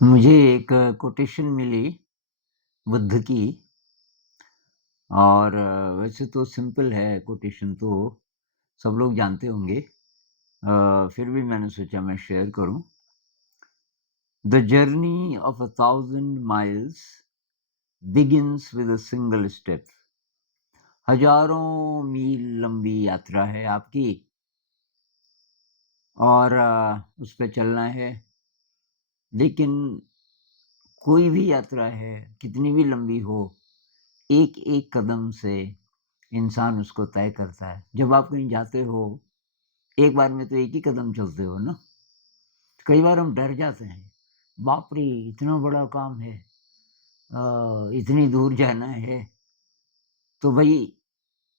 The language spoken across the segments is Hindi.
मुझे एक कोटेशन मिली बुद्ध की और वैसे तो सिंपल है कोटेशन तो सब लोग जानते होंगे। फिर भी मैंने सोचा मैं शेयर करूं। The journey of 1,000 miles begins with a single step. हजारों मील लंबी यात्रा है आपकी और उस पे चलना है। लेकिन कोई भी यात्रा है कितनी भी लंबी हो, एक एक कदम से इंसान उसको तय करता है। जब आप कहीं जाते हो, एक बार में तो एक ही कदम चलते हो ना। कई बार हम डर जाते हैं, बाप रे इतना बड़ा काम है, इतनी दूर जाना है। तो भाई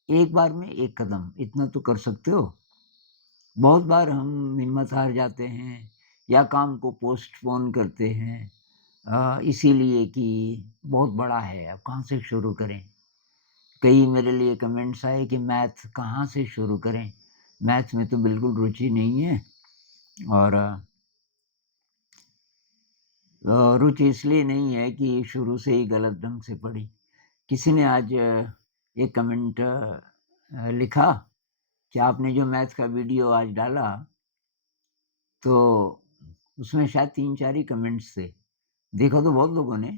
एक बार में एक कदम इतना तो कर सकते हो। बहुत बार हम हिम्मत हार जाते हैं या काम को पोस्टपोन करते हैं, इसीलिए कि बहुत बड़ा है, अब कहाँ से शुरू करें। कई मेरे लिए कमेंट्स आए कि मैथ कहाँ से शुरू करें, मैथ में तो बिल्कुल रुचि नहीं है। और रुचि इसलिए नहीं है कि शुरू से ही गलत ढंग से पढ़ी। किसी ने आज एक कमेंट लिखा कि आपने जो मैथ का वीडियो आज डाला, तो उसमें शायद 3-4 ही कमेंट्स थे। देखा तो बहुत लोगों ने,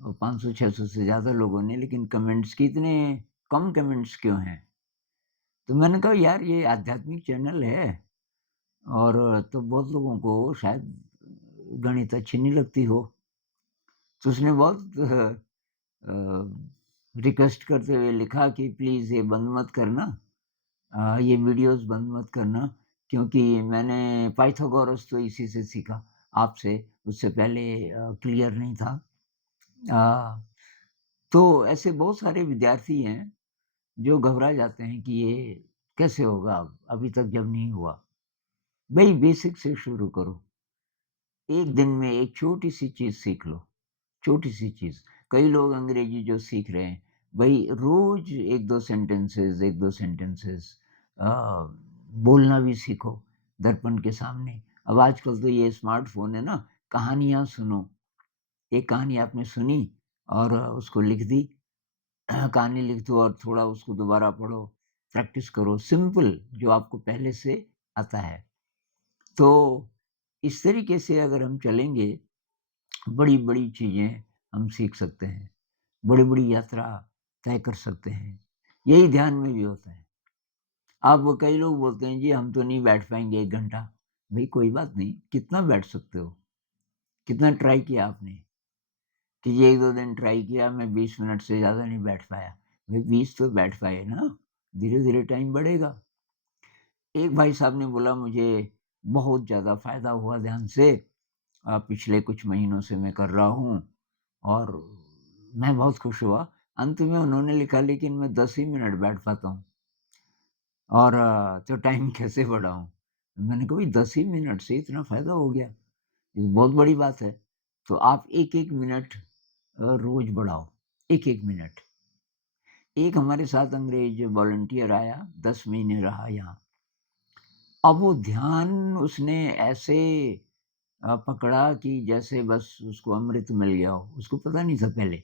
500-600 से ज़्यादा लोगों ने, लेकिन कमेंट्स की इतने कम कमेंट्स क्यों हैं? तो मैंने कहा यार ये आध्यात्मिक चैनल है और तो बहुत लोगों को शायद गणित अच्छी नहीं लगती हो। तो उसने बहुत रिक्वेस्ट करते हुए लिखा कि प्लीज़ ये बंद मत करना, ये वीडियोस बंद मत करना, क्योंकि मैंने पाइथागोरस तो इसी से सीखा आपसे, उससे पहले क्लियर नहीं था। अ, तो ऐसे बहुत सारे विद्यार्थी हैं जो घबरा जाते हैं कि ये कैसे होगा, अब अभी तक जब नहीं हुआ। भई बेसिक से शुरू करो। एक दिन में एक छोटी-सी चीज़ सीख लो, छोटी-सी चीज़। कई लोग अंग्रेजी जो सीख रहे हैं, भई रोज़ 1-2 सेंटेंसेस अ, बोलना भी सीखो दर्पण के सामने। अब आजकल तो ये स्मार्टफ़ोन है ना, कहानियाँ सुनो। एक कहानी आपने सुनी और उसको लिख दी। कहानी लिख दो और थोड़ा उसको दोबारा पढ़ो, प्रैक्टिस करो, सिंपल जो आपको पहले से आता है। तो इस तरीके से अगर हम चलेंगे, बड़ी-बड़ी चीज़ें हम सीख सकते हैं, बड़ी-बड़ी यात्रा तय कर सकते हैं। यही ध्यान में भी होता है। अब कई लोग बोलते हैं जी हम तो नहीं बैठ पाएँगे 1 घंटा। भई कोई बात नहीं, कितना बैठ सकते हो? कितना ट्राई किया आपने? कि ये 1-2 दिन ट्राई किया, मैं 20 मिनट से ज़्यादा नहीं बैठ पाया। भई 20 तो बैठ पाए ना, धीरे-धीरे टाइम बढ़ेगा। एक भाई साहब ने बोला मुझे बहुत ज़्यादा फ़ायदा हुआ ध्यान से, पिछले कुछ महीनों से मैं कर रहा हूँ और मैं बहुत खुश हुआ। अंत में उन्होंने लिखा लेकिन मैं 10 ही मिनट बैठ पाता हूँ और तो टाइम कैसे बढ़ाऊँ? मैंने कहा भई 10 ही मिनट से इतना फ़ायदा हो गया, ये बहुत बड़ी बात है। तो आप 1-1 मिनट रोज़ बढ़ाओ, 1-1 मिनट। एक हमारे साथ अंग्रेज वॉलंटियर आया, 10 महीने रहा यहाँ। अब वो ध्यान उसने ऐसे पकड़ा कि जैसे बस उसको अमृत मिल गया हो, उसको पता नहीं था पहले।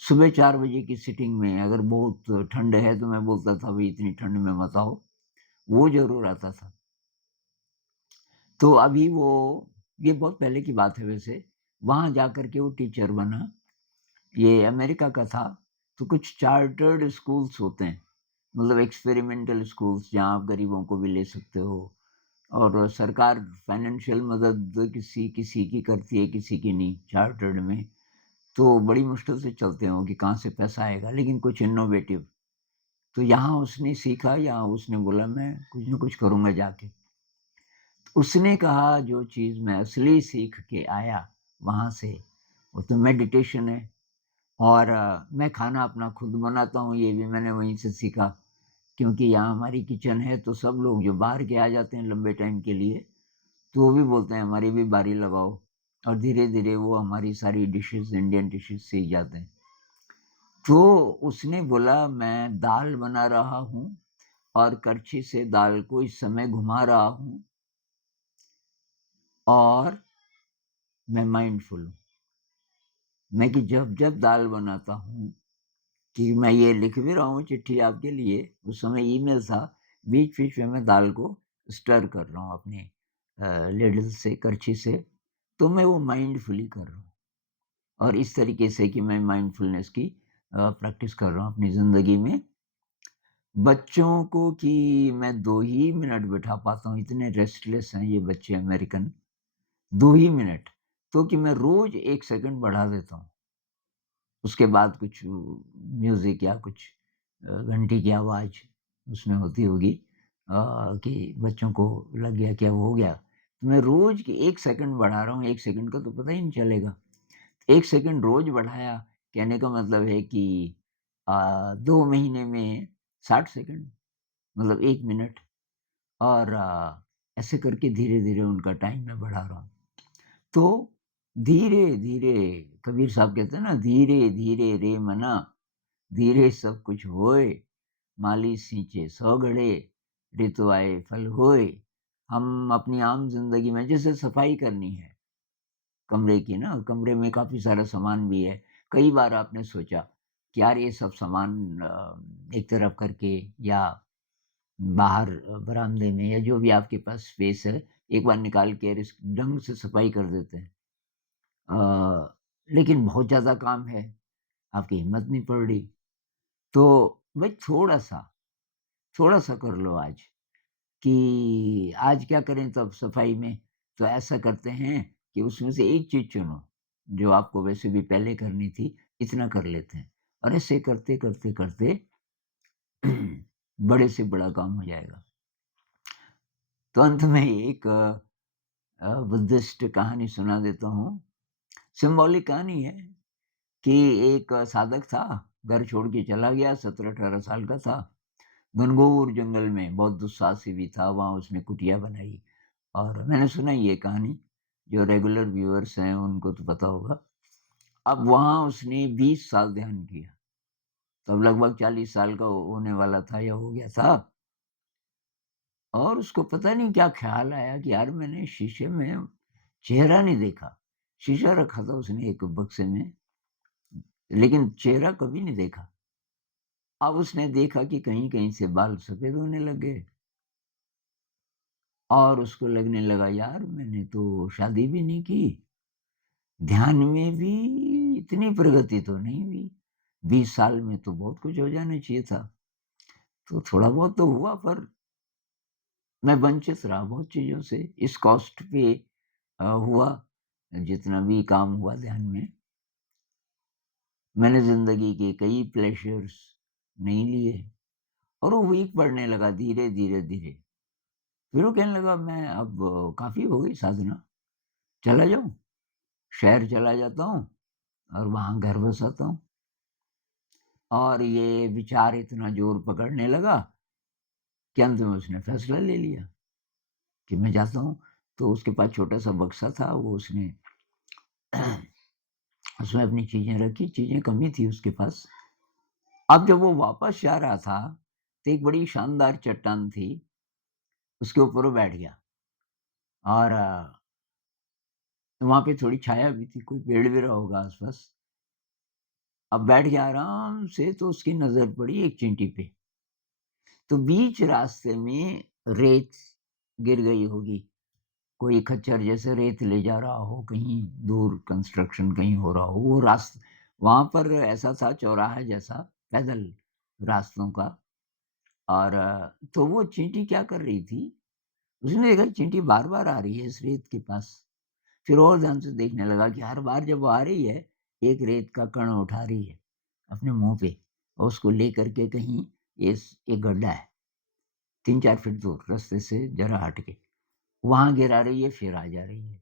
सुबह 4 बजे की सिटिंग में अगर बहुत ठंड है तो मैं बोलता था भई इतनी ठंड में मत आओ, वो ज़रूर आता था। तो अभी वो, ये बहुत पहले की बात है वैसे, वहाँ जाकर के वो टीचर बना। ये अमेरिका का था। तो कुछ चार्टर्ड स्कूल्स होते हैं, मतलब एक्सपेरिमेंटल स्कूल्स जहाँ आप गरीबों को भी ले सकते हो और सरकार फाइनेंशियल मदद किसी किसी की करती है, किसी की नहीं, चार्टर्ड में। तो बड़ी मुश्किल से चलते हैं वो कि कहाँ से पैसा आएगा, लेकिन कुछ इनोवेटिव। तो यहाँ उसने सीखा, यहाँ उसने बोला मैं कुछ न कुछ करूँगा जाके। उसने कहा जो चीज़ मैं असली सीख के आया वहाँ से, वो तो मेडिटेशन है। और मैं खाना अपना खुद बनाता हूँ, ये भी मैंने वहीं से सीखा। क्योंकि यहाँ हमारी किचन है तो सब लोग जो बाहर के आ जाते हैं लंबे टाइम के लिए, तो वो भी बोलते हैं हमारी भी बारी लगाओ और धीरे-धीरे वो हमारी सारी डिशेज़, इंडियन डिशेज़ सीख जाते हैं। तो उसने बोला मैं दाल बना रहा हूँ और करछी से दाल को इस समय घुमा रहा हूँ और मैं माइंडफुल हूँ। मैं कि जब दाल बनाता हूँ कि मैं ये लिख भी रहा हूँ चिट्ठी आपके लिए, उस समय ईमेल था, बीच-बीच में मैं दाल को स्टर कर रहा हूँ अपने लेडल से, करछी से, तो मैं वो माइंडफुली कर रहा हूँ। और इस तरीके से कि मैं माइंडफुलनेस की प्रैक्टिस कर रहा हूँ अपनी ज़िंदगी में। बच्चों को कि मैं 2 ही मिनट बिठा पाता हूँ, इतने रेस्टलेस हैं ये बच्चे अमेरिकन, 2 ही मिनट, तो कि मैं रोज़ 1 सेकंड बढ़ा देता हूँ। उसके बाद कुछ म्यूज़िक या कुछ घंटी की आवाज़ उसमें होती होगी कि बच्चों को लग गया कि अब हो गया। तो मैं रोज़ के 1 सेकंड बढ़ा रहा हूँ, 1 सेकंड का तो पता ही नहीं चलेगा। 1 सेकंड रोज़ बढ़ाया, कहने का मतलब है कि 2 महीने में 60 सेकंड, मतलब 1 मिनट। और ऐसे करके धीरे-धीरे उनका टाइम मैं बढ़ा रहा हूँ। तो धीरे-धीरे कबीर साहब कहते हैं ना, धीरे-धीरे रे मना, धीरे सब कुछ होए, माली सींचे 100 घड़े, ऋतु आए फल होए। हम अपनी आम ज़िंदगी में जैसे सफाई करनी है कमरे की ना, कमरे में काफ़ी सारा सामान भी है। कई बार आपने सोचा कि यार ये सब सामान एक तरफ करके या बाहर बरामदे में या जो भी आपके पास स्पेस है, एक बार निकाल के इस ढंग से सफाई कर देते हैं। लेकिन बहुत ज़्यादा काम है, आपकी हिम्मत नहीं पड़ रही। तो भाई थोड़ा-सा कर लो आज, कि आज क्या करें तब सफाई में? तो ऐसा करते हैं कि उसमें से एक चीज़ चुनो, जो आपको वैसे भी पहले करनी थी, इतना कर लेते हैं। और ऐसे करते-करते बड़े से बड़ा काम हो जाएगा। तो अंत में एक बुद्धिस्ट कहानी सुना देता हूँ। सिम्बॉलिक कहानी है कि एक साधक था, घर छोड़ के चला गया, 17-18 साल का था। घनघोर जंगल में, बहुत दुस्साहसी भी था, वहाँ उसने कुटिया बनाई। और मैंने सुना ये कहानी, जो रेगुलर व्यूअर्स हैं उनको तो पता होगा। अब वहाँ उसने 20 साल ध्यान किया, तब लगभग 40 साल का होने वाला था या हो गया था। और उसको पता नहीं क्या ख़्याल आया कि यार मैंने शीशे में चेहरा नहीं देखा। शीशा रखा था उसने एक बक्से में, लेकिन चेहरा कभी नहीं देखा। अब उसने देखा कि कहीं-कहीं से बाल सफ़ेद होने लग गए और उसको लगने लगा यार मैंने तो शादी भी नहीं की, ध्यान में भी इतनी प्रगति तो नहीं हुई। 20 साल में तो बहुत कुछ हो जाना चाहिए था। तो थोड़ा बहुत तो हुआ पर मैं वंचित रहा बहुत चीज़ों से। इस कॉस्ट पे हुआ जितना भी काम हुआ ध्यान में। मैंने ज़िंदगी के कई प्लेज़र्स नहीं लिए और वो वीक बढ़ने लगा धीरे-धीरे। फिर वो कहने लगा मैं अब काफ़ी हो गई साधना, चला जाऊँ? शहर चला जाता हूँ और वहाँ घर बसाता हूँ। और ये विचार इतना ज़ोर पकड़ने लगा कि अंत में उसने फैसला ले लिया कि मैं जाता हूँ। तो उसके पास छोटा-सा बक्सा था, वो उसने उसमें अपनी चीज़ें रखी, चीज़ें कम ही थी उसके पास। अब जब वो वापस जा रहा था, तो एक बड़ी शानदार चट्टान थी, उसके ऊपर वो बैठ गया और वहाँ पे थोड़ी छाया भी थी, कोई पेड़ भी रहा होगा आस-पास। अब बैठ गया आराम से, तो उसकी नज़र पड़ी एक चींटी पे। तो बीच रास्ते में रेत गिर गई होगी, कोई खच्चर जैसे रेत ले जा रहा हो, कहीं दूर कंस्ट्रक्शन कहीं हो रहा हो, वो वहाँ पर ऐसा था चौराहा जैसा पैदल रास्तों का। और तो वो चींटी क्या कर रही थी, उसने देखा चींटी बार-बार आ रही है इस रेत के पास। फिर और ध्यान से देखने लगा कि हर बार जब वो आ रही है, एक रेत का कण उठा रही है अपने मुँह पे और उसको लेकर के कहीं एक गड्ढा है, 3-4 फीट दूर रास्ते से ज़रा हट के, वहाँ गिरा रही है, फिर आ जा रही है।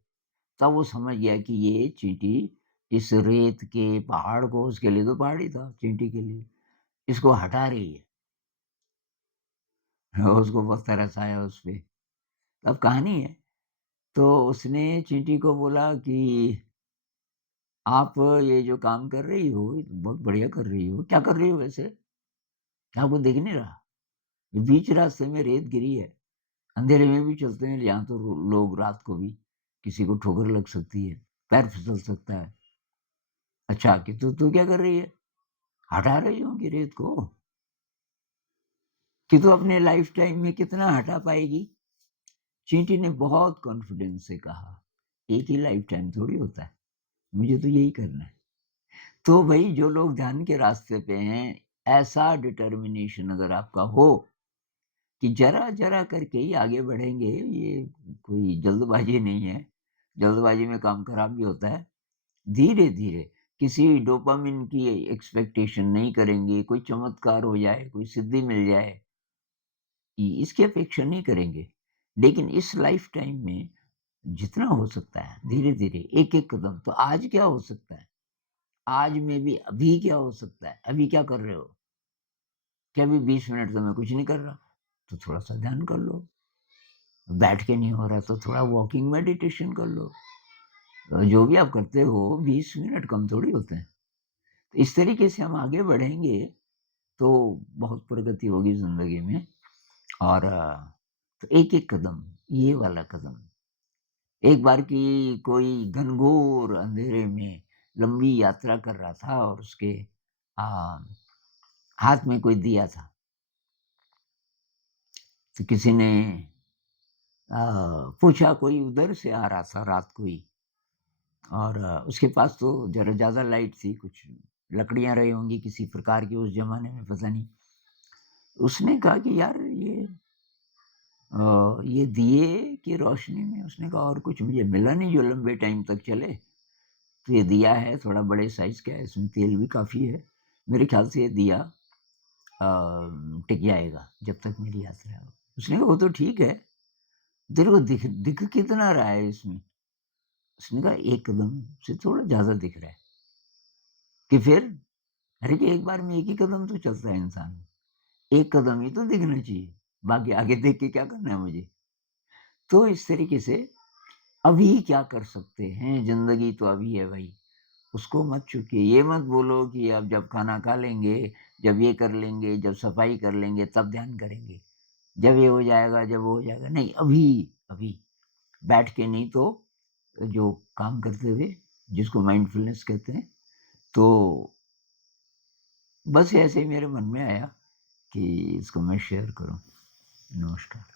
तब वो समझ गया कि ये चींटी इस रेत के पहाड़ को, उसके लिए तो पहाड़ ही था चींटी के लिए, इसको हटा रही है। उसको बहुत तरस आया उस पे। अब कहानी है, तो उसने चींटी को बोला कि आप ये जो काम कर रही हो, ये तो बहुत बढ़िया कर रही हो। क्या कर रही हो वैसे? क्या आपको दिख नहीं रहा? ये बीच रास्ते में रेत गिरी है। अंधेरे में भी चलते हैं यहाँ तो लोग रात को भी, किसी को ठोकर लग सकती है। पैर फिसल सकता है। अच्छा कि तू क्या कर रही है? हटा रही होंगी रेत को, कि तू अपने लाइफ टाइम में कितना हटा पाएगी? चींटी ने बहुत कॉन्फिडेंस से कहा, एक ही लाइफ टाइम थोड़ी होता है, मुझे तो यही करना है। तो भई जो लोग ध्यान के रास्ते पे हैं, ऐसा डिटर्मिनेशन अगर आपका हो कि ज़रा-ज़रा करके ही आगे बढ़ेंगे, ये कोई जल्दबाज़ी नहीं है, जल्दबाज़ी में काम खराब भी होता है। धीरे-धीरे किसी डोपामाइन की एक्सपेक्टेशन नहीं करेंगे, कोई चमत्कार हो जाए, कोई सिद्धि मिल जाए, इसकी अपेक्षा नहीं करेंगे। लेकिन इस लाइफ़ टाइम में जितना हो सकता है, धीरे-धीरे, एक-एक कदम, तो आज क्या हो सकता है? आज में भी अभी क्या हो सकता है? अभी क्या कर रहे हो? कि अभी 20 मिनट तो मैं कुछ नहीं कर रहा, तो थोड़ा-सा ध्यान कर लो। बैठ के नहीं हो रहा तो थोड़ा वॉकिंग मेडिटेशन कर लो। जो भी आप करते हो 20 मिनट कम थोड़ी होते हैं। तो इस तरीके से हम आगे बढ़ेंगे तो बहुत प्रगति होगी ज़िंदगी में। और तो एक-एक कदम, ये वाला कदम। एक बार की कोई घनघोर अंधेरे में लंबी यात्रा कर रहा था और उसके अ, हाथ में कोई दिया था। तो किसी ने पूछा, कोई उधर से आ रहा था रात को ही, और उसके पास तो ज़रा ज़्यादा लाइट थी, कुछ लकड़ियाँ रही होंगी किसी प्रकार की उस ज़माने में, पता नहीं। उसने कहा कि यार ये दिए की रोशनी में, उसने कहा और कुछ मुझे मिला नहीं जो लंबे टाइम तक चले। तो ये दिया है, थोड़ा बड़े साइज़ का है, इसमें तेल भी काफ़ी है। मेरे ख़्याल से ये दिया टिक जाएगा जब तक मेरी यात्रा हो। उसने कहा वो तो ठीक है, तेरे को दिख दिख कितना रहा है इसमें? उसने कहा 1 कदम से थोड़ा ज़्यादा दिख रहा है। कि फिर? अरे कि एक बार में 1 ही कदम तो चलता है इंसान। 1 कदम ही तो दिखना चाहिए, बाकी आगे देख के क्या करना है मुझे? तो इस तरीके से अभी क्या कर सकते हैं, ज़िंदगी तो अभी है भई, उसको मत चूकिए। ये मत बोलो कि अब जब खाना खा लेंगे, जब ये कर लेंगे, जब सफाई कर लेंगे तब ध्यान करेंगे, जब ये हो जाएगा, जब वो हो जाएगा, नहीं, अभी, अभी। बैठ के नहीं तो जो काम करते हुए, जिसको माइंडफुलनेस कहते हैं। तो बस ऐसे ही मेरे मन में आया कि इसको मैं शेयर करूँ। नमस्कार।